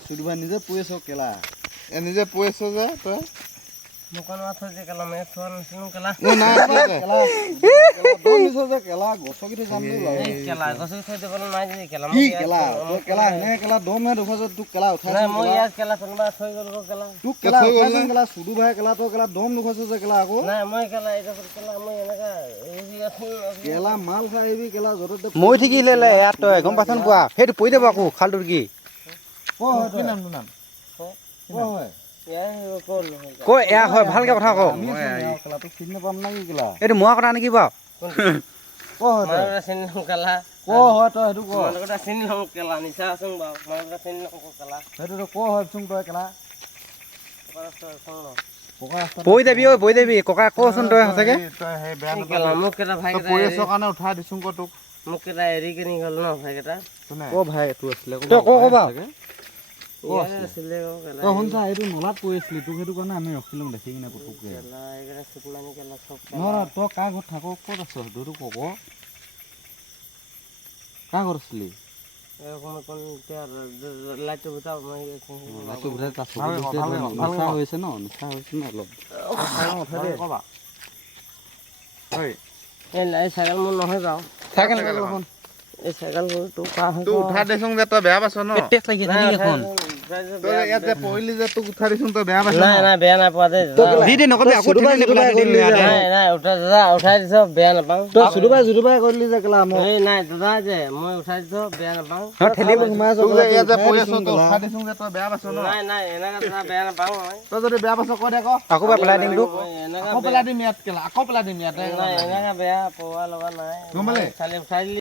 সুধবা নিজে পুয়েছ কেলা এ নিজে পুয়েছ যে তই দোকান মাছ হইছে কেলা মে থোৱা নাছিলো কেলা ও না কেলা দম নিছ যে কেলা গছকিতে যাম নি লা এই কেলা গছ থৈ দেবলৈ নাই যে কেলা কি কেলা তই কেলা নে কেলা দম হে দেখছ তুক কেলা উঠাই নাই মই ইয়াত কেলা কোনবা থৈ গ'ল কেলা তুক কেলা উঠাই কেলা সুধু ভাই কেলা তই কেলা দম দেখছ যে কেলা আকৌ নাই মই কেলা এটা কেলা মই এনেকা এই কেলা মাল খাই আহিবি কেলা যতে মই ঠিকিলে ইয়াত তই গম পাছন পোৱা সেইটো পৰি দেব আকৌ খালটোৰ কি ক হয় কি নাম নাম ক হয় ক এয়া হয় ভালকে কথা কওঁ কেলা তোক চিনি পাম না কি কেলা এইটো মোৱা কথা নেকি বাৰু ক হয় মই চিনি লম কেলা ক হয় তই সেইটো ক মই কথা চিনি লম কেলা নিচা আছং বাও মই কথা চিনি লম কেলা সেইটো ক হয় চোন তই কেলা পৰি দেবি ঐ পৰি দেবি ককা কচোন তই সঁচাকে তই হে বেয়া কেলা মোক কেলা ভাই তই পৰি আছ কাৰণে উঠাই দিছোং ক তোক মোক কেলা এৰি কিনি গ'ল ন ভাই কেটা কোনে ক ভাই এইটো আছিলে তই ক কবা আছিলে কেলা তই শুনছা এইটো নলাত পৰি আছিলি তোক সেইটো কাৰণে আমি ৰখিলোঁ দেখি কিনে পুতুককে কেলা এইকেইটা চুকমানি কেলা চব নহয় তই কাৰ ঘৰত থাক ক'ত আছ সেইটো ক কাৰ ঘৰত আছিলি লাইটটো বুটাও মই লাইটটো ঘূৰাই তাত নিচা হৈছে ন অলপ কবা ঐ এই চাইকেল মোৰ নহয় বাৰু চাইকেল এই চাইকেল তোৰ পাৰ হৈ তোক উঠাই দিছোং যে তই বেয়া পাইছ ন টেষ্ট লাগি আছে নেকি এখন তই ইয়াত যে পৰিলি যে তোক উঠাই দিছোং তই বেয়া পাইছ নাই নাই বেয়া নাপোৱা দেই দি দে নকবি আকৌ নাই নাই উঠাই দিছ বেয়া নাপাওঁ তই জুদুবাই কৰিলি যে কেলা মোক এই নাই দাদা যে মই উঠাই দিছ বেয়া নাপাওঁ ঠেলিব সোমাই আছ তোক ইয়াত যে পৰি আছ তই উঠাই দিছোং যে তই বেয়া পাইছ ন নাই নাই এনেকা দাদা বেয়া নাপাওঁ মই তই যদি বেয়া পাইছ কৈ দে ক আকৌ পেলাই দিম তোক এনেকা আকৌ পেলাই দিম ইয়াত কেলা আকৌ পেলাই দিম ইয়াত নাই এনেকা বেয়া পোৱা লগা নাই গম পালি? খালি উঠাই দিলি